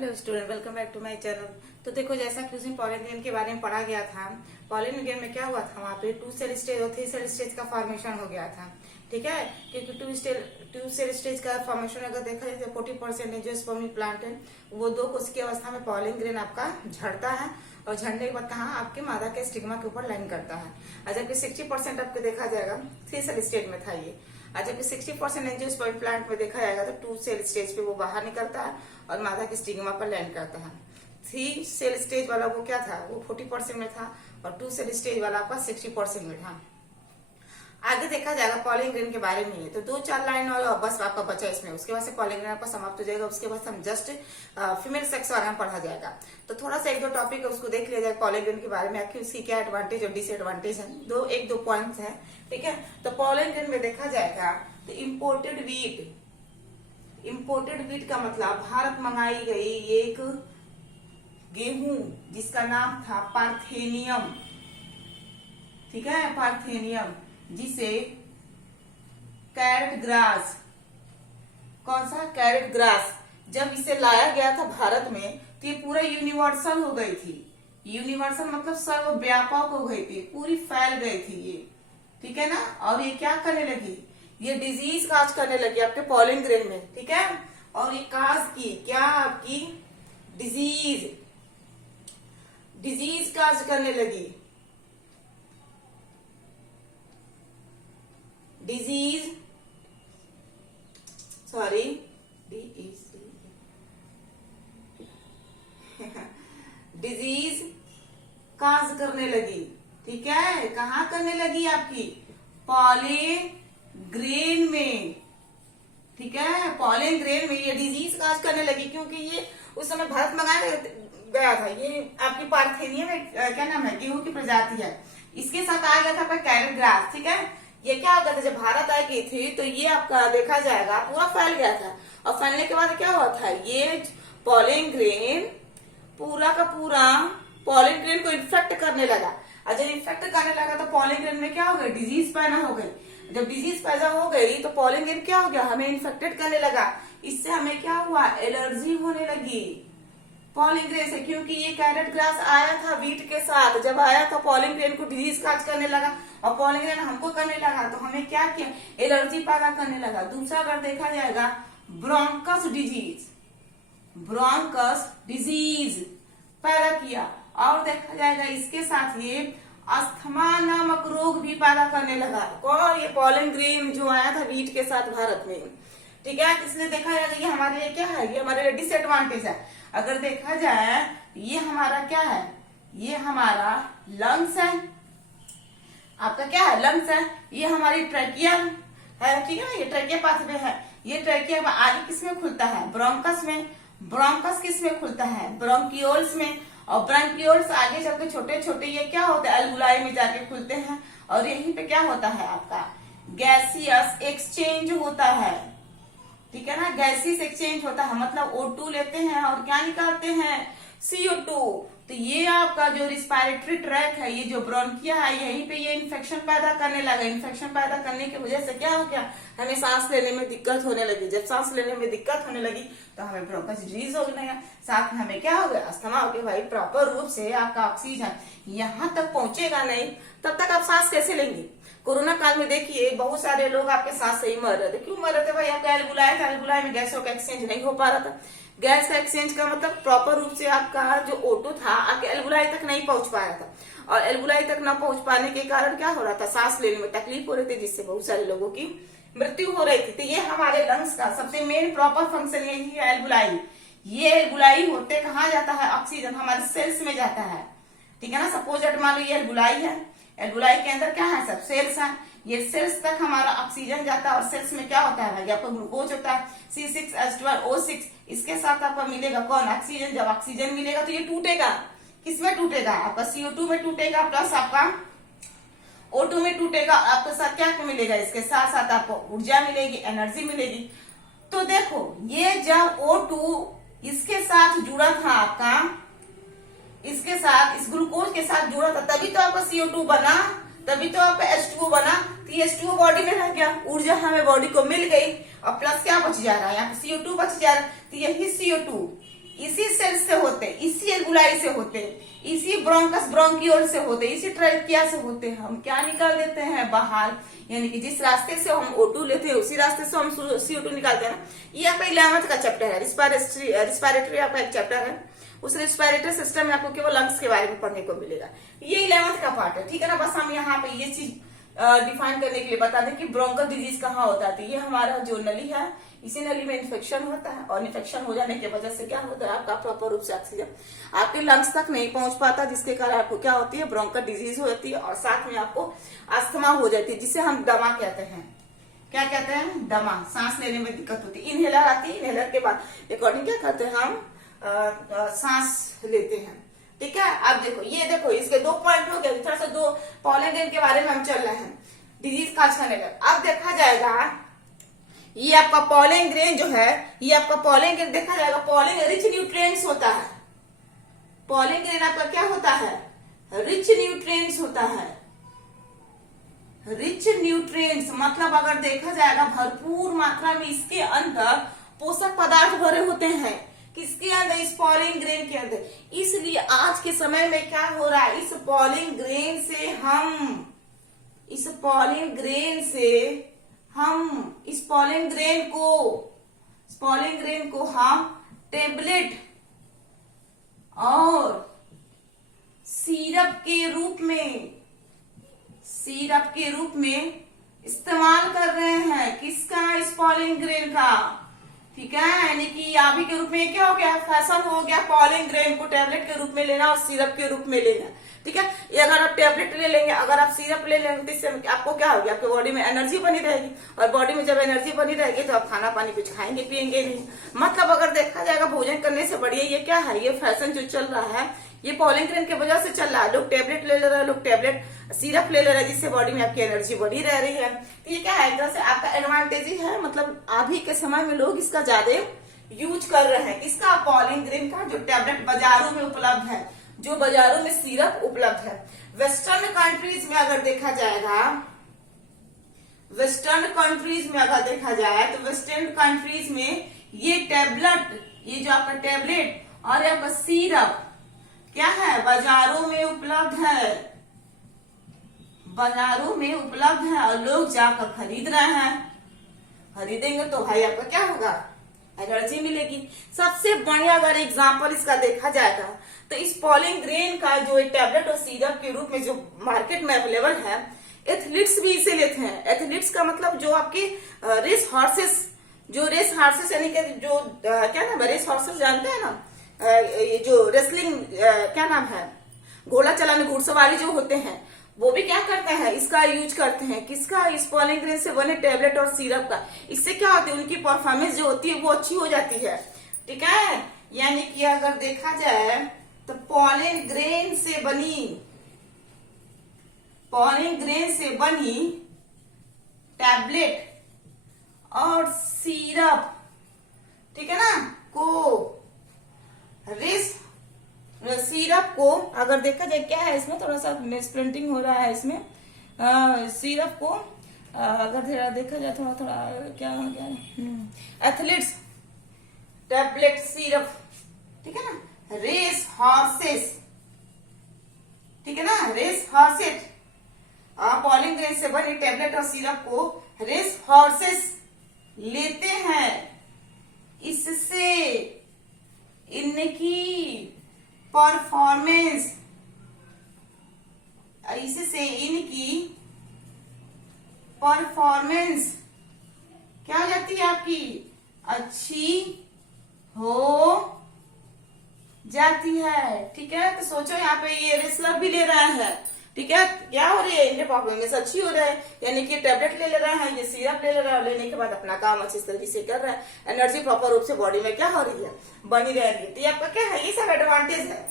Hello student, welcome back to my channel. तो देखो, जैसा कि उसमें पॉलिन ग्रेन के बारे में पढ़ा गया था, पॉलिन ग्रेन में क्या हुआ था, वहाँ पे 2 सेल स्टेज और 3 सेल स्टेज का फॉर्मेशन हो गया था। ठीक है, क्योंकि 2 सेल स्टेज का फॉर्मेशन अगर देखा जाए तो 40% एंजियोस्पर्मी प्लांट है, वो 2 कोश की अवस्था में पॉलिन ग्रेन आपका झड़ता है और झड़ने के बाद कहाँ आपके मादा के स्टिग्मा के ऊपर लाइन करता है। और जबकि 60% आपको देखा जाएगा 3 सेल स्टेज में था ये, और जबकि 60% एंजियोस्पर्म प्लांट में देखा जाएगा तो 2 सेल स्टेज पे वो बाहर निकलता है और मादा के स्टिग्मा पर लैंड करता है। 3 सेल स्टेज वाला वो क्या था, वो 40% में था और 2 सेल स्टेज वाला आपका 60% में था। आगे देखा जाएगा पॉलिन ग्रेन के बारे में, तो 2-4 लाइन और बस आपका बचा इसमें, उसके बाद से पॉलिन ग्रेन आपका समाप्त हो जाएगा। उसके बाद हम जस्ट फीमेल सेक्स बारे में पढ़ा जाएगा। तो थोड़ा सा 1-2 टॉपिक है उसको देख लिया जाए पॉलिन ग्रेन के बारे में, आखिर उसकी क्या एडवांटेज और डिसएडवांटेज है, 1-2 पॉइंट्स है। ठीक है, तो पॉलिन ग्रेन में देखा जाएगा तो इम्पोर्टेड वीट का मतलब भारत मंगाई गई एक गेहूं जिसका नाम था पार्थेनियम। ठीक है, पार्थेनियम, जिसे कैरेट ग्रास, कौन सा कैरेट ग्रास, जब इसे लाया गया था भारत में तो ये पूरा यूनिवर्सल हो गई थी। यूनिवर्सल मतलब सर्वव्यापक हो गई थी, पूरी फैल गई थी ये। ठीक है ना, और ये क्या करने लगी, ये डिजीज काज करने लगी आपके पॉलिन ग्रेन में। ठीक है, और ये काज की क्या, आपकी डिजीज काज करने लगी, डिजीज काज करने लगी। ठीक है, कहाँ करने लगी, आपकी पॉलिन ग्रेन में। ठीक है, पॉलिन ग्रेन में ये डिजीज काज करने लगी, क्योंकि ये उस समय भारत मंगाया गया था। ये आपकी पार्थेनियम क्या नाम है, गेहूं की प्रजाति है, इसके साथ आ गया था कैरेट ग्रास। ठीक है, ये क्या हो गया था, जब भारत आई गई थी तो ये आपका देखा जाएगा पूरा फैल गया था, और फैलने के बाद क्या हुआ था, ये पॉलिन ग्रेन पूरा का पूरा पॉलिन ग्रेन को इन्फेक्ट करने लगा। और जब इन्फेक्ट करने लगा तो पॉलिन ग्रेन में क्या हो गया, डिजीज पैदा हो गई। जब डिजीज पैदा हो गई तो पॉलिन ग्रेन क्या हो गया, हमें इन्फेक्टेड करने लगा। इससे हमें क्या हुआ, एलर्जी होने लगी पॉलिन ग्रेन से, क्योंकि ये कैरेट ग्रास आया था वीट के साथ। जब आया था पॉलिन ग्रेन को डिजीज काज करने लगा और पॉलिन ग्रेन हमको करने लगा, तो हमें क्या किया, एलर्जी पैदा करने लगा। दूसरा अगर देखा जाएगा ब्रोंकस डिजीज पैदा किया, और देखा जाएगा इसके साथ ये अस्थमा नामक रोग भी पैदा करने लगा। कौन, ये पॉलिन ग्रेन जो आया था वीट के साथ भारत में। ठीक है, इसलिए देखा जाएगा ये हमारे लिए क्या है, ये हमारे लिए डिसएडवांटेज है। अगर देखा जाए ये हमारा क्या है, ये हमारा लंग्स है, आपका क्या है, लंग्स है। ये हमारी ट्रैकिया है, ठीक है ना, ये ट्रैकिया पाथवे है। ये ट्रैकिया आगे किसमें खुलता है, ब्रोंकस में। ब्रोंकस किसमें खुलता है, ब्रोंकियोल्स में। और ब्रोंकियोल्स आगे चल के छोटे छोटे ये क्या होते हैं, एल्वुलाई में जाके खुलते हैं, और यहीं पे क्या होता है, आपका गैसियस एक्सचेंज होता है। ठीक है ना, गैसियस एक्सचेंज होता है, मतलब O2 लेते हैं और क्या निकालते हैं, CO2। तो ये आपका जो रिस्पायरेटरी ट्रैक है, ये जो ब्रोंकिया है, यहीं पे ये इन्फेक्शन पैदा करने लगा। इन्फेक्शन पैदा करने की वजह से क्या हो गया, हमें सांस लेने में दिक्कत होने लगी। जब सांस लेने में दिक्कत होने लगी तो हमें ब्रोंकस डिजीज हो गया, साथ में हमें क्या हो गया, अस्थमा हो गया। भाई प्रॉपर रूप से आपका ऑक्सीजन यहाँ तक पहुंचेगा नहीं, तब तक आप सांस कैसे लेंगे। कोरोना काल में देखिए बहुत सारे लोग आपके सांस से ही मर रहे थे। क्यों मर रहे थे भाई, आपका एल्वुलाई था, एल्वुलाई में गैसों का एक्सचेंज नहीं हो पा रहा था। गैस का एक्सचेंज का मतलब प्रॉपर रूप से आपका जो O2 था आपके एल्वुलाई तक नहीं पहुंच पाया था, और एल्वुलाई तक न पहुंच पाने के कारण क्या हो रहा था, सांस लेने में तकलीफ हो रही थी, जिससे बहुत सारे लोगों की मृत्यु हो रही थी। तो ये हमारे लंग्स का सबसे मेन प्रॉपर फंक्शन यही है, एल्वुलाई। ये एल्वुलाई होते कहाँ जाता है, ऑक्सीजन हमारे सेल्स में जाता है। ठीक है ना, सपोज दैट मान लो ये एल्वुलाई है, एल्वुलाई के अंदर क्या है, सब सेल्स है। ये सेल्स तक हमारा ऑक्सीजन जाता है, और सेल्स में क्या होता है भाई, आपको ग्लूकोज होता है C6H12O6, इसके साथ आपका मिलेगा कौन, ऑक्सीजन। जब ऑक्सीजन मिलेगा तो ये टूटेगा, किसमें टूटेगा, आपका CO2 में टूटेगा, प्लस आपका O2 में टूटेगा। आपके साथ क्या मिलेगा, इसके साथ साथ आपको ऊर्जा मिलेगी, एनर्जी मिलेगी। तो देखो ये जब O2 इसके साथ जुड़ा था, आपका इसके साथ, इस ग्लूकोज के साथ जुड़ा था, तभी तो आपका CO2 बना, तभी तो आपका H2O बना। तो ये H2O बॉडी में रह गया, ऊर्जा हमें बॉडी को मिल गई, और प्लस क्या बच जा रहा है, यहाँ पे CO2 बच जा रहा है। तो यही CO2 इसी सेल्स से होते हैं, इसी एल्वुलाई से होते हैं, इसी ब्रोंकस ब्रोंकियोल से होते हैं, इसी ट्रैकिया से होते हैं। हम क्या निकाल देते हैं बाहर, यानी कि जिस रास्ते से हम O2 लेते हैं उसी रास्ते से हम CO2 निकालते हैं ना। ये आपका 11th का चैप्टर है, रिस्पायरेटरी आपका एक चैप्टर है। उस रिस्पायरेटरी सिस्टम में आपको केवल लंग्स के बारे में पढ़ने को मिलेगा। ये 11th का पार्ट है, ठीक है ना। बस हम यहाँ पे ये चीज डिफाइन करने के लिए बता दें कि ब्रोंकल डिजीज कहाँ होता है। तो ये हमारा जो नली है, इसी नली में इन्फेक्शन होता है, और इन्फेक्शन हो जाने की वजह से क्या होता है, आपका प्रॉपर रूप से ऑक्सीजन आपके लंग्स तक नहीं पहुंच पाता, जिसके कारण आपको क्या होती है, ब्रोंकल डिजीज होती है, और साथ में आपको अस्थमा हो जाती है, जिसे हम दमा कहते हैं। क्या कहते हैं, दमा। सांस लेने में दिक्कत होती है। इनहेलर आती है, इनहेलर के बाद अकॉर्डिंग क्या करते हैं, हम सांस लेते हैं, ठीक है। अब देखो, ये देखो, इसके 2 पॉइंट हो गए। थोड़ा सा 2 पॉलन ग्रेन के बारे में हम चल रहे हैं, डिजीज काज करने का। अब देखा जाएगा, ये आपका पॉलन ग्रेन जो है, ये आपका पॉलन ग्रेन देखा जाएगा, पॉलन रिच न्यूट्रिएंट्स होता है। पॉलन ग्रेन आपका क्या होता है, रिच न्यूट्रिएंट्स होता है। रिच न्यूट्रिएंट्स मतलब अगर देखा जाएगा भरपूर मात्रा में इसके अंदर पोषक पदार्थ भरे होते हैं। किसके अंदर, इस पॉलन ग्रेन के अंदर। इसलिए आज के समय में क्या हो रहा है, इस पॉलन ग्रेन से हम इस पॉलन ग्रेन को हम टेबलेट और सिरप के रूप में इस्तेमाल कर रहे हैं। किसका, इस पॉलन ग्रेन का, ठीक है। यानी कि अभी के रूप में क्या हो गया, फैशन हो गया पॉलन ग्रेन को टेबलेट के रूप में लेना और सिरप के रूप में लेना, ठीक है। ये अगर आप टेबलेट ले लेंगे, अगर आप सिरप ले लेंगे, तो इससे आपको क्या होगी, आपके बॉडी में एनर्जी बनी रहेगी, और बॉडी में जब एनर्जी बनी रहेगी तो आप खाना पानी कुछ खाएंगे पिएंगे नहीं। मतलब अगर देखा जाएगा भोजन करने से बढ़िया ये क्या है, ये फैशन जो चल रहा है, ये पॉलन ग्रेन की वजह से चल रहा है। लोग टेबलेट ले रहे हैं, लोग टेबलेट सिरप ले रहे हैं, जिससे बॉडी में आपकी एनर्जी बढ़ी रह रही है। तो ये क्या है, एक तरह से आपका एडवांटेज ही है। मतलब अभी के समय में लोग इसका ज्यादा यूज कर रहे हैं। इसका पॉलन ग्रेन का जो टेबलेट बाजारों में उपलब्ध है, जो बाजारों में सिरप उपलब्ध है। वेस्टर्न कंट्रीज में अगर देखा जाए तो वेस्टर्न कंट्रीज में ये टैबलेट, ये जो आपका टैबलेट और आपका सिरप क्या है, बाजारों में उपलब्ध है, और लोग जाकर खरीद रहे हैं। खरीदेंगे तो भाई आपका क्या होगा, एनर्जी मिलेगी। सबसे बढ़िया अगर एग्जाम्पल इसका देखा जाएगा तो इस पॉलन ग्रेन का जो टैबलेट और सिरप के रूप में जो मार्केट में अवेलेबल है, एथलीट्स भी इसे लेते हैं। एथलीट्स का मतलब जो आपके रेस हॉर्सेस यानी कि जो क्या नाम है, रेस हॉर्सेस जानते हैं ना, ये जो रेसलिंग क्या नाम है, घोड़ा चलाने, घुड़सवारी जो होते हैं, वो भी क्या करते हैं, इसका यूज करते हैं। किसका, इस पॉलन ग्रेन से बने टेबलेट और सिरप का। इससे क्या होती है, उनकी परफॉर्मेंस जो होती है वो अच्छी हो जाती है, ठीक है। यानी कि अगर देखा जाए तो पॉलन ग्रेन से बनी टैबलेट और सिरप, ठीक है ना, को सिरप को अगर देखा जाए, क्या है इसमें थोड़ा सा मिसप्रिंटिंग हो रहा है इसमें। सिरप को अगर देखा जाए थोड़ा क्या एथलीट्स टैबलेट सिरप, ठीक है ना, रेस हॉर्सेस, ठीक है ना, रेस हॉर्सेस। पॉलन ग्रेन से बनी टैबलेट और सिरप को रेस हॉर्सेस लेते हैं। इससे इनकी परफॉर्मेंस क्या हो जाती है, आपकी अच्छी हो जाती है, ठीक है। तो सोचो यहाँ पे ये रेसलर भी ले रहा है, ठीक है, क्या हो रही है, इनके परफॉर्मेंस अच्छी हो रहा है, यानी कि टैबलेट ले रहा है, ये सिरप ले रहा है, लेने के बाद अपना काम अच्छी तरीके से कर रहा है, एनर्जी प्रॉपर रूप से बॉडी में क्या हो रही है, बनी रह रही है। तो ये आपका क्या है, ये सब एडवांटेज है।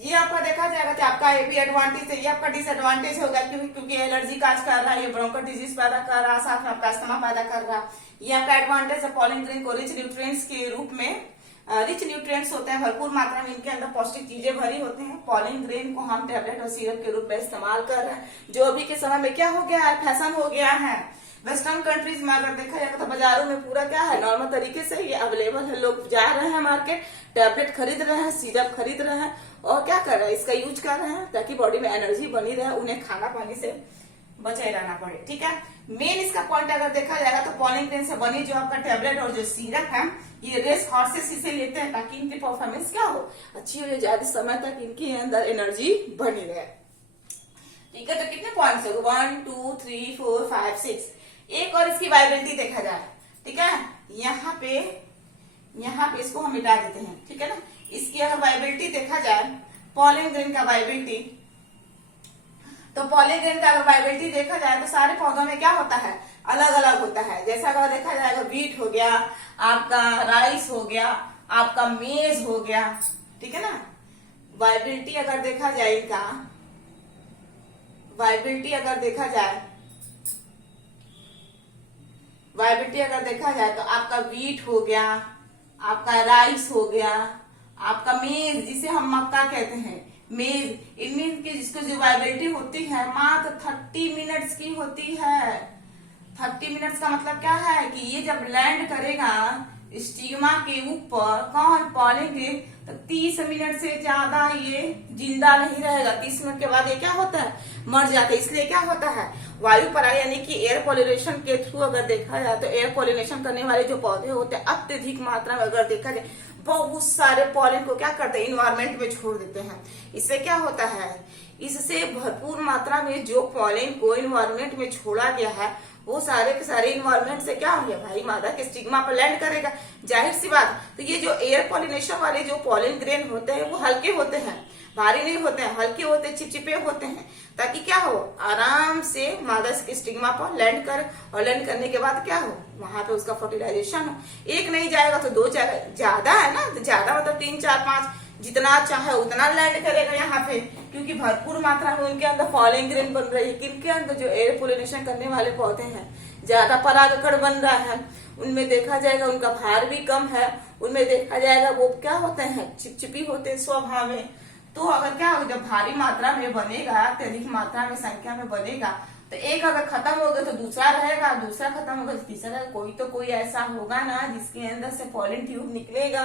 ये आपका देखा जाएगा तो आपका ये भी एडवांटेज है, ये आपका डिसएडवांटेज होगा, क्योंकि एलर्जी काज कर रहा है, ये ब्रोंकल डिजीज पैदा कर रहा है, साथ में आपका अस्थमा पैदा कर रहा है। ये आपका एडवांटेज है। पॉलन ग्रेन को रिच न्यूट्रिएंट्स के रूप में, रिच न्यूट्रिएंट्स होते हैं, भरपूर मात्रा में इनके अंदर पौष्टिक चीजें भरी होती हैं। पॉलन ग्रेन को हम टैबलेट और सिरप के रूप में इस्तेमाल कर रहे हैं, जो अभी के समय में क्या हो गया है, फैशन हो गया है। वेस्टर्न कंट्रीज में अगर देखा जाएगा तो बाजारों में पूरा क्या है, नॉर्मल तरीके से ये अवेलेबल है। लोग जा रहे हैं मार्केट, टैबलेट खरीद रहे हैं, सिरप खरीद रहे हैं और क्या कर रहे हैं, इसका यूज कर रहे हैं ताकि बॉडी में एनर्जी बनी रहे, उन्हें खाना पानी से बचे रहना पड़े। ठीक है, मेन इसका पॉइंट अगर देखा जाएगा तो पॉलिन ग्रेन से बनी जो आपका टैबलेट और जो सिरप है, ये रेस हॉर्सेस इसे लेते हैं ताकि इनकी परफॉर्मेंस क्या हो, अच्छी हो, ज्यादा समय तक इनके अंदर एनर्जी बनी रहे। ठीक है, तो कितने पॉइंट्स हो, 1 2 3 4 5 6। एक और इसकी वाइबिलिटी देखा जाए। ठीक है, यहाँ पे इसको हम मिटा देते हैं। ठीक है ना, इसकी अगर वाइबिलिटी देखा जाए, पॉलिन ग्रेन का वाइबिलिटी, तो पॉलिन ग्रेन का अगर वाइबिलिटी देखा जाए तो सारे पौधों में क्या होता है, अलग अलग होता है। जैसा अगर देखा जाएगा व्हीट हो गया, आपका राइस हो गया, आपका मेज हो गया। ठीक है ना, वाइबिलिटी अगर देखा जाए इनका, वाइबिलिटी अगर देखा जाए तो आपका व्हीट हो गया, आपका राइस हो गया, आपका मेज जिसे हम मक्का कहते हैं, मेज, इनमें की जिसको जो वाइबिलिटी होती है मात्र 30 मिनट्स की होती है। 30 मिनट्स का मतलब क्या है कि ये जब लैंड करेगा स्टिग्मा के ऊपर, कौन, पॉलिन ग्रेन, तो 30 मिनट से ज्यादा ये जिंदा नहीं रहेगा। 30 मिनट के बाद ये क्या होता है, मर जाता है। इसलिए क्या होता है, वायु पराग यानी कि एयर पॉलिनेशन के थ्रू अगर देखा जाए तो एयर पॉलिनेशन करने वाले जो पौधे होते हैं अत्यधिक मात्रा में अगर देखा जाए बहुत सारे पॉलिन को क्या करते हैं, इन्वायरमेंट में छोड़ देते हैं। इससे क्या होता है, इससे भरपूर मात्रा में जो पॉलिन को इन्वायरमेंट में छोड़ा गया है वो सारे के सारे इन्वायरमेंट से क्या हो गया भाई, मादा के स्टिग्मा पर लैंड करेगा, जाहिर सी बात। तो ये जो एयर पॉलिनेशन वाले जो पॉलिन ग्रेन होते हैं वो हल्के होते हैं, भारी नहीं होते हैं, हल्के होते हैं, चिपचिपे होते हैं, ताकि क्या हो, आराम से मादा के स्टिग्मा पर लैंड करे और लैंड करने के बाद क्या हो, वहां पे उसका फर्टिलाइजेशन हो। एक नहीं जाएगा तो 2 जाएगा, ज्यादा है ना, तो ज्यादा मतलब 3 4 5 जितना चाहे उतना लैंड करेगा यहाँ पे, क्योंकि भरपूर मात्रा में उनके अंदर पॉलिन ग्रेन बन रही है। किनके अंदर, जो एयर पोलिनेशन करने वाले पौधे हैं, ज्यादा परागकण बन रहा है, उनमें देखा जाएगा उनका भार भी कम है, उनमें देखा जाएगा वो क्या होते हैं, चिपचिपी होते हैं स्वभाव में। तो अगर क्या होगा, जब भारी मात्रा में बनेगा, अत्यधिक मात्रा में संख्या में बनेगा, तो एक अगर खत्म हो गया तो दूसरा रहेगा, दूसरा खत्म होगा तो तीसरा, कोई ऐसा होगा ना जिसके अंदर से पॉलिन ट्यूब निकलेगा।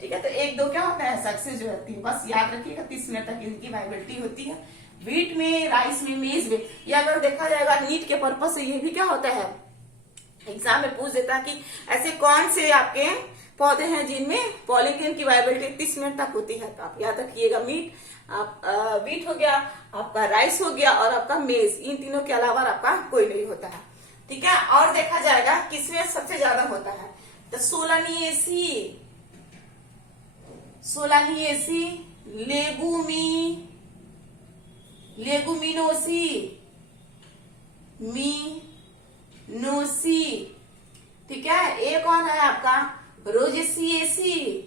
ठीक है, तो 1 2 क्या होता है, सक्सेस जो होती है। बस याद रखिएगा 30 मिनट तक इनकी वाइबिलिटी होती है। व्हीट में, राइस में, मेज में, या अगर देखा जाएगा नीट के पर्पज से ये भी क्या होता है, एग्जाम में पूछ देता कि ऐसे कौन से आपके पौधे हैं जिनमें पॉलिन ग्रेन की वाइबिलिटी 30 मिनट तक होती है। तो आप याद रखिएगा व्हीट हो गया, आपका राइस हो गया और आपका मेज, इन तीनों के अलावा आपका कोई नहीं होता है। ठीक है, और देखा जाएगा किसमें सबसे ज्यादा होता है, तो सोलानिएसी, लेगुमिनोसी, ठीक है, एक और है आपका रोजेसिएसी।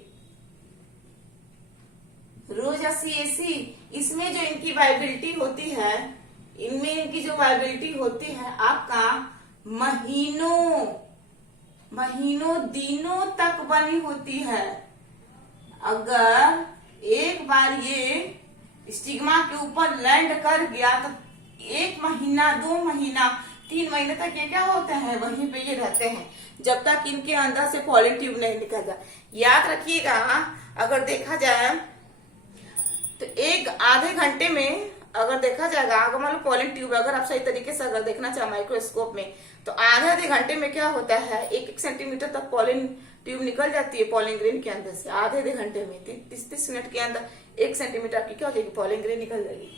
इसमें जो इनकी वाइबिलिटी होती है, इनमें इनकी जो वाइबिलिटी होती है आपका महीनों दिनों तक बनी होती है। अगर एक बार ये स्टिग्मा के ऊपर लैंड कर गया तो 1 महीना, 2 महीना, 3 महीने तक ये क्या होते हैं, वहीं पे ये रहते हैं, जब तक इनके अंदर से पॉलिन ट्यूब नहीं निकलता। याद रखिएगा, अगर देखा जाए तो आधे घंटे में अगर देखा जाएगा, अगर मान लो पॉलिन ट्यूब अगर आप सही तरीके से अगर देखना चाहे माइक्रोस्कोप में, तो आधे घंटे में क्या होता है, 1 सेंटीमीटर तक पॉलिन ट्यूब निकल जाती है पॉलिन ग्रेन के अंदर से। आधे घंटे में 30 मिनट के अंदर 1 सेंटीमीटर की क्या हो जाएगी, पॉलिन ग्रेन निकल जाएगी।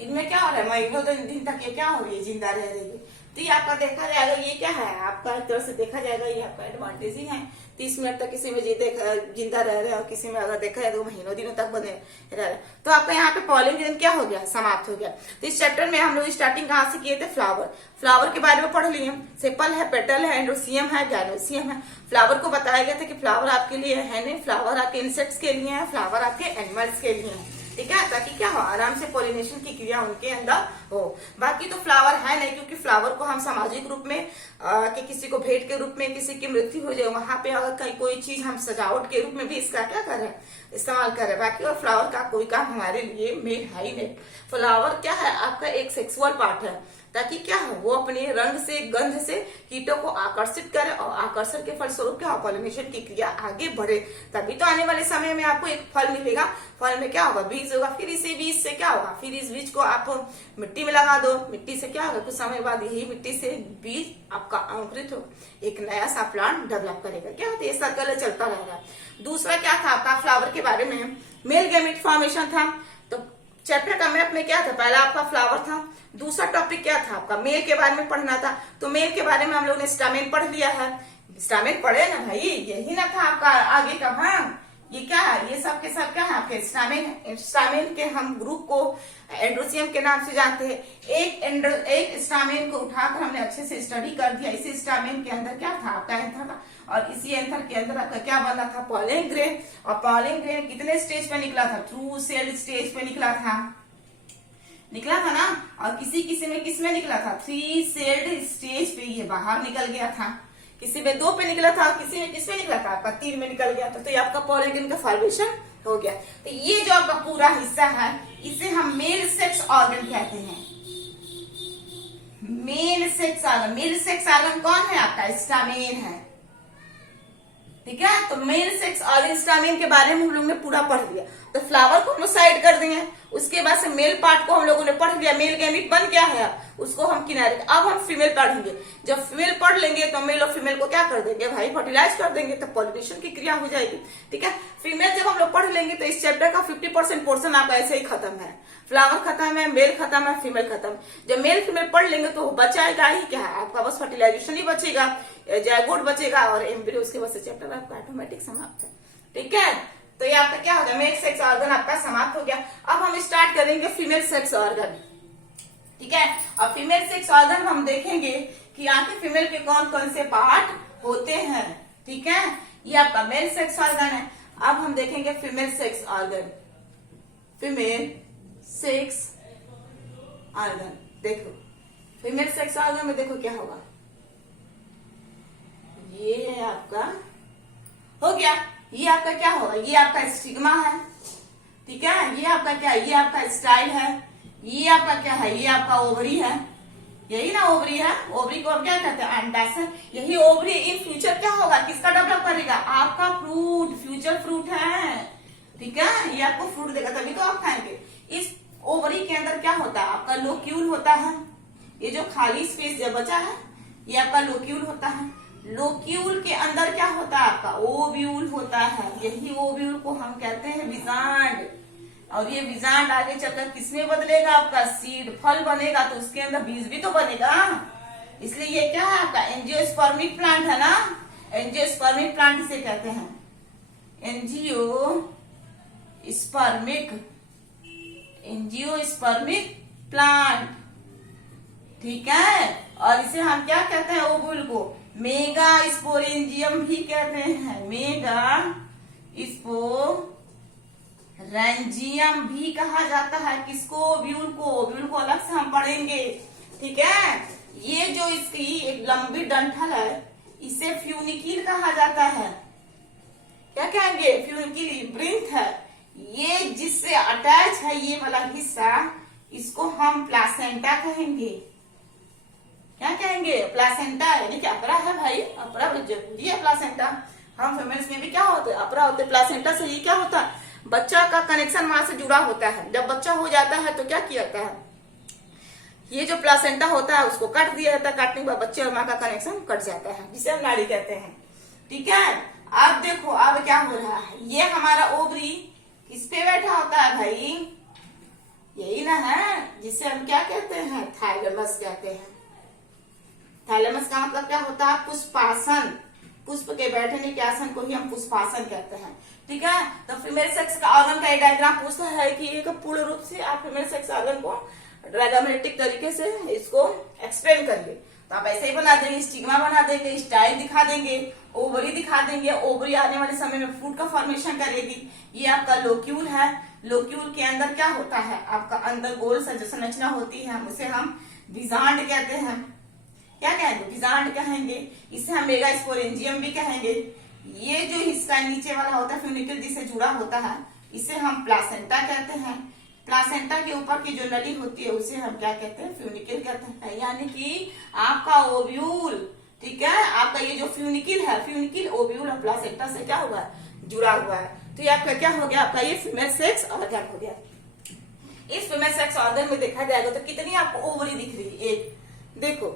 इनमें क्या हो रहा है, महीनों 2 दिन तक ये क्या हो रही है, जिंदा रह रही है। तो ये आपका देखा जाएगा, ये क्या है आपका, एक तरह से देखा जाएगा ये आपका एडवांटेज ही है। 30 मिनट तक किसी में जिंदा रह रहे हैं और किसी में अगर देखा जाए तो महीनों दिनों तक बने रह रहे। तो आपका यहाँ पे पॉलिन ग्रेन क्या हो गया, समाप्त हो गया। तो इस चैप्टर में हम लोग स्टार्टिंग कहाँ से किए थे, फ्लावर के बारे में पढ़ लिए। सेपल है, पेटल है, एंड्रोसियम है, गैनोसियम है। फ्लावर को बताया गया था कि फ्लावर आपके लिए है नहीं, फ्लावर आपके इंसेक्ट्स के लिए है, फ्लावर आपके एनिमल्स के लिए है। ठीक है, ताकि क्या हो, आराम से पॉलिनेशन की क्रिया उनके अंदर हो। बाकी तो फ्लावर है नहीं, क्योंकि फ्लावर को हम सामाजिक रूप में कि किसी को भेंट के रूप में, किसी की मृत्यु हो जाए वहां पे अगर कोई चीज हम सजावट के रूप में भी इसका क्या कर रहे हैं, इस्तेमाल करें बाकी। और फ्लावर का कोई काम हमारे लिए मेन है ही नहीं। फ्लावर क्या है, आपका एक सेक्सुअल पार्ट है, ताकि क्या है वो अपने रंग से, गंध से कीटों को आकर्षित करे और आकर्षण के फलस्वरूप क्या पॉलिनेशन की क्रिया आगे बढ़े। तभी तो आने वाले समय में आपको एक फल मिलेगा। फल में क्या होगा, बीज होगा, फिर इसी बीज से क्या होगा, फिर इस बीज को आप मिट्टी में लगा दो, मिट्टी से क्या होगा, कुछ समय बाद यही मिट्टी से बीज आपका अंकुरित हो एक नया सा प्लांट डेवलप करेगा। क्या होता है, ये सर्कल चलता रहेगा। दूसरा क्या था आपका फ्लावर के बारे में, मेल गैमेट फॉर्मेशन था। तो चैप्टर का मैप में क्या था, पहला आपका फ्लावर था, दूसरा टॉपिक क्या था आपका मेल के बारे में पढ़ना था। तो मेल के बारे में हम लोग ने स्टामेन पढ़ लिया है। स्टामेन पढ़े ना भाई, यही ना था आपका आगे का भाग। ये क्या है, ये सब के सब क्या है आपके स्टामेन। स्टामेन के हम ग्रुप को एंड्रोसियम के नाम से जानते हैं। एक स्टामेन को उठाकर हमने अच्छे से स्टडी कर दिया। इसी स्टामेन के अंदर क्या था आपका एंथर था, और इसी एंथर के अंदर आपका क्या बना था, पॉलन ग्रेन। और पॉलन ग्रेन कितने स्टेज पे निकला था, थ्रू सेल्ड स्टेज पे निकला था ना। और किसी में किस में निकला था, 3 सेल्ड स्टेज पे ये बाहर निकल गया था। किसी में 2 पे निकला था, किसी में किस में निकला था आपका 3 में निकल गया था। तो ये आपका पॉलन ग्रेन का फॉर्मेशन हो गया। तो ये जो आपका पूरा हिस्सा है इसे हम मेल सेक्स ऑर्गन कहते हैं। Male sex organ, male sex organ कौन है आपका, स्टामेन है। ठीक है, तो मेल सेक्स ऑर्गन स्टामेन के बारे में हम लोग ने पूरा पढ़ लिया। तो फ्लावर को हम साइड कर देंगे, उसके बाद से मेल पार्ट को हम लोगों ने पढ़ लिया। मेल गैमेट बन क्या है उसको हम किनारे। अब हम फीमेल पढ़ेंगे। जब फीमेल पढ़ लेंगे तो मेल और फीमेल को क्या कर देंगे भाई, फर्टिलाइज कर देंगे, तो पॉलिनेशन की क्रिया हो जाएगी। ठीक है, फीमेल जब हम लोग पढ़ लेंगे तो इस चैप्टर का 50% पोर्सन आपका ऐसे ही खत्म है। फ्लावर खत्म है, मेल खत्म है, फीमेल खत्म। जब मेल फीमेल पढ़ लेंगे तो बचाएगा ही क्या है आपका, बस फर्टिलाइजेशन ही बचेगा, जायगोट बचेगा और एम्ब्रियो। उसके बाद से चैप्टर आपका ऑटोमेटिक समाप्त है। ठीक है, तो ये आपका क्या हो गया, मेल सेक्स ऑर्गन आपका समाप्त हो गया। अब हम स्टार्ट करेंगे फीमेल सेक्स ऑर्गन। ठीक है, और फीमेल सेक्स ऑर्गन हम देखेंगे कि आखिर फीमेल के कौन कौन से पार्ट होते हैं। ठीक है, ये आपका मेल सेक्स ऑर्गन है। अब हम देखेंगे female sex organ. Female sex organ देखो, फीमेल सेक्स ऑर्गन में देखो क्या होगा, ये आपका हो गया। ये आपका क्या होगा, ये आपका स्टिग्मा है। ठीक है, ये आपका क्या है, ये आपका स्टाइल है। ये आपका क्या है, ये आपका ओवरी है। यही ना ओवरी है, ओवरी को हम क्या कहते हैं, एंडासन। यही ओवरी इन फ्यूचर क्या होगा, किसका डेवलप करेगा, आपका फ्रूट, फ्यूचर फ्रूट है। ठीक है, ये आपको फ्रूट देगा तभी तो आप खाएंगे। इस ओवरी के अंदर क्या होता है आपका, लोक्यूल होता है। ये जो खाली स्पेस जो बचा है ये आपका लोक्यूल होता है। लोक्यूल के अंदर क्या होता है आपका, ओव्यूल होता है। यही ओव्यूल को हम कहते हैं विजांड। और ये विजांड आगे चलकर किसमें बदलेगा आपका, सीड, फल बनेगा तो उसके अंदर बीज भी तो बनेगा। इसलिए ये क्या है आपका एंजियोस्पर्मिक प्लांट है ना, एंजियोस्पर्मिक प्लांट इसे कहते हैं, एंजियोस्पर्मिक प्लांट। ठीक है, और इसे हम क्या कहते हैं, ओव्यूल को मेगा स्पोरेंजियम भी कहते हैं। मेगा स्पोरेंजियम भी कहा जाता है किसको, ओव्यूल को। ओव्यूल को अलग से हम पढ़ेंगे। ठीक है, ये जो इसकी एक लंबी डंठल है इसे फ्यूनिकिल कहा जाता है। क्या कहेंगे, फ्यूनिकिल ब्रिंथ है। ये जिससे अटैच है ये वाला हिस्सा, इसको हम प्लासेंटा कहेंगे। क्या कहेंगे, प्लासेंटा, यानी कि अपरा है भाई, अपरा जरूरी है प्लासेंटा। हम फीमेल्स में भी क्या होते हैं, अपरा होते हैं। प्लासेंटा से ये क्या होता है, बच्चा का कनेक्शन वहां से जुड़ा होता है। जब बच्चा हो जाता है तो क्या किया जाता है, ये जो प्लासेंटा होता है उसको काट दिया जाता है। काटने के बाद बच्चे और माँ का कनेक्शन कट जाता है, जिसे हम नाड़ी कहते हैं। ठीक है, अब देखो अब क्या हो रहा है, ये हमारा ओवरी किस पे बैठा होता है भाई, यही ना है जिसे हम क्या कहते हैं, थाइलमस कहते हैं। थैलेमस का मतलब क्या होता है, पुष्पासन। पुष्प के बैठने के आसन को ही हम पुष्पासन कहते हैं। ठीक है, तो फीमेल सेक्स का ऑर्गन का डायग्राम पूछता है कि एक पूर्ण रूप से आप फीमेल सेक्स ऑर्गन को डायग्रामेटिक तरीके से इसको एक्सप्लेन करिए। तो आप ऐसे ही बना देंगे, स्टिग्मा बना देंगे, स्टाइल दिखा देंगे, ओवरी दिखा देंगे। ओवरी आने वाले समय में फ्रूट का फॉर्मेशन करेगी। ये आपका लोक्यूल है। लोक्यूल के अंदर क्या होता है आपका, अंदर गोल सा जो संरचना होती है उसे हम विजांड कहते हैं। क्या कहेंगे, विजांड कहेंगे। इसे हम मेगा स्पोरेंजियम भी कहेंगे। ये जो हिस्सा नीचे वाला होता है फ्यूनिकल जिससे जुड़ा होता है, इसे हम प्लासेंटा कहते हैं। प्लासेंटा के ऊपर की जो नली होती है उसे हम क्या कहते हैं, फ्यूनिकल कहते हैं। यानी कि आपका ओव्यूल, ठीक है, आपका ये जो फ्यूनिकल है, फ्यूनिकल ओव्यूल और प्लासेंटा से क्या हुआ है, जुड़ा हुआ है। तो ये आपका क्या हो गया, आपका ये फीमेल सेक्स ऑर्गन हो गया। इस फीमेल सेक्स ऑर्गन में देखा जाएगा तो कितनी आपको ओवरी दिख रही है, एक। देखो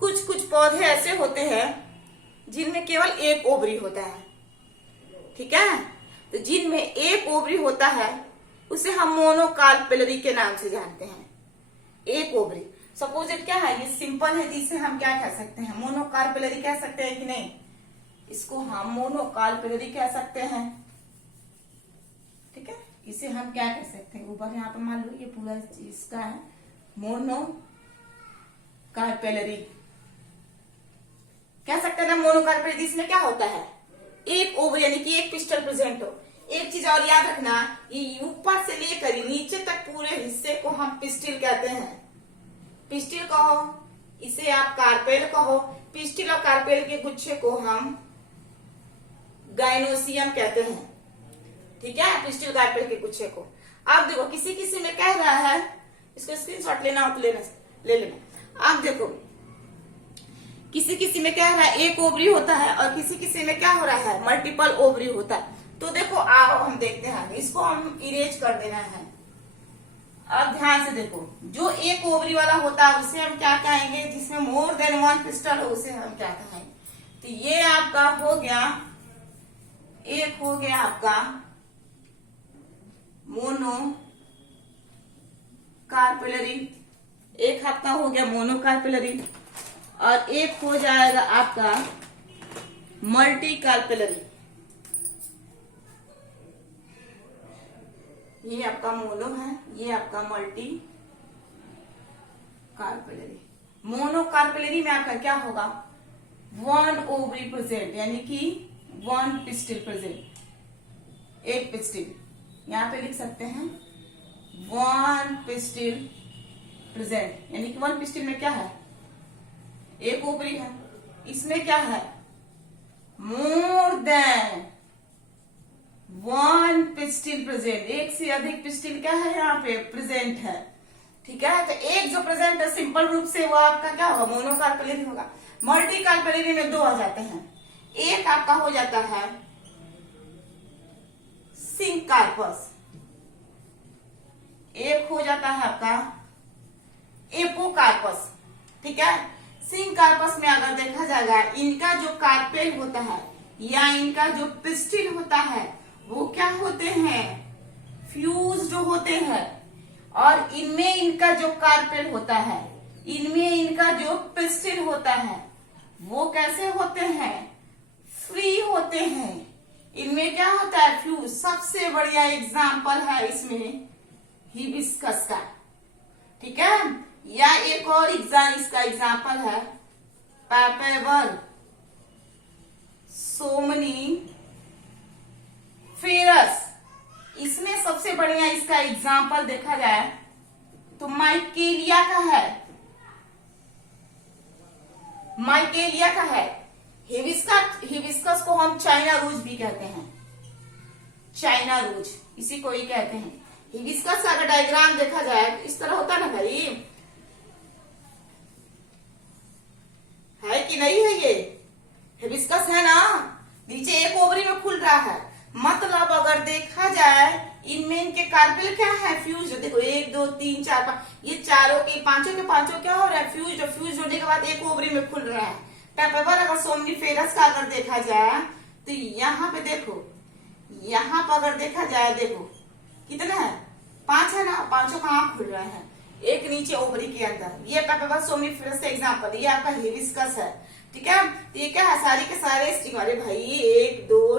कुछ कुछ पौधे ऐसे होते हैं जिनमें केवल एक ओवरी होता है, ठीक है। तो जिनमें एक ओवरी होता है उसे हम मोनोकार्पेलरी के नाम से जानते हैं, एक ओवरी। सपोज इट क्या है, ये सिंपल है, जिसे हम क्या कह सकते हैं, मोनोकार्पेलरी कह सकते हैं कि नहीं, इसको हम मोनोकार्पेलरी कह सकते हैं, ठीक है। इसे हम क्या कह सकते हैं, ऊपर यहाँ पे मान लो ये पूरा इसका है मोनोकार्पेलरी कह सकते हैं ना। मोनोकार्पेलरी इसमें क्या होता है, एक ओवरी यानी कि एक पिस्टल प्रेजेंट हो। एक चीज और याद रखना, ये ऊपर से लेकर नीचे तक पूरे हिस्से को हम पिस्टिल कहते हैं, पिस्टिल कहो, इसे आप कार्पेल कहो। पिस्टिल और कार्पेल के गुच्छे को हम गाइनोसियम कहते हैं, ठीक है, पिस्टिल कार्पेल के गुच्छे को। अब देखो किसी किसी में कह रहा है, इसको स्क्रीनशॉट लेना हो तो ले लेना। अब देखो किसी किसी में क्या हो रहा है, एक ओवरी होता है और किसी किसी में क्या हो रहा है, मल्टीपल ओवरी होता है। तो देखो आओ हम देखते हैं, इसको हम इरेज कर देना है। अब ध्यान से देखो, जो एक ओवरी वाला होता है उसे हम क्या कहेंगे, जिसमें मोर देन वन पिस्टल हो उसे हम क्या कहेंगे। तो ये आपका हो गया, एक हो गया आपका मोनो कार्पेलरी, एक आपका हो गया मोनोकार्पेलरी और एक हो जाएगा आपका मल्टी कार्पेलरी। ये आपका मोनो है, ये आपका मल्टी कार्पेलरी। मोनो कार्पेलरी में आपका क्या होगा, वन ओवरी प्रेजेंट, यानी कि वन पिस्टिल प्रेजेंट, एक पिस्टिल, यहां पे लिख सकते हैं वन पिस्टिल प्रेजेंट, यानी कि वन पिस्टिल में क्या है, एक ओवरी है। इसमें क्या है, more than one pistil present, एक से अधिक पिस्टिल क्या है यहाँ पे प्रेजेंट है, ठीक है। तो एक जो प्रेजेंट है सिंपल रूप से वो आपका क्या होगा, मोनोकार्पेलरी होगा। मल्टी कार्पेलरी में दो आ जाते हैं, एक आपका हो जाता है सिंकार्पस, एक हो जाता है आपका एपोकार्पस, ठीक है। सिंकार्पस में अगर देखा जाएगा, इनका जो कार्पेल होता है या इनका जो पिस्टिल होता है वो क्या होते हैं, फ्यूज जो होते हैं, और इनमें इनका जो कार्पेल होता है, इनमें इनका जो पिस्टिल होता है वो कैसे होते हैं, फ्री होते हैं। इनमें क्या होता है, फ्यूज। सबसे बढ़िया एग्जाम्पल है इसमें हिबिस्कस का, ठीक है। या एक और इसका एग्जाम्पल है पैपेवर सोमनी फेरस। इसमें सबसे बढ़िया इसका एग्जाम्पल देखा जाए तो माइकेलिया का है, माइकेलिया का है। हिबिस्कस को हम चाइना रूज भी कहते हैं, चाइना रूज इसी को ही कहते हैं। हिबिस्कस का अगर डायग्राम देखा जाए तो इस तरह होता है ना भाई, है कि नहीं है, ये हिबिस्कस है ना, नीचे एक ओवरी में खुल रहा है। मतलब अगर देखा जाए इनमें इनके कार्पेल क्या है, फ्यूज। देखो 1 2 3 4 5, ये चारों के पांचों क्या हो रहा है, फ्यूज। फ्यूज होने के बाद एक ओवरी में खुल रहा है। पेपर अगर सोमनीफेरस का अगर देखा जाए तो यहाँ पे देखो, यहाँ पर अगर देखा जाए देखो कितना है, 5 है ना, पांचों कहाँ खुल रहे हैं, एक नीचे ओवरी के अंदर। ये पेपर सोमनीफेरस का एग्जाम्पल, ये आपका हिबिस्कस है, ठीक है। तो ये क्या है, सारी के सारे स्टिंग, अरे भाई 1 2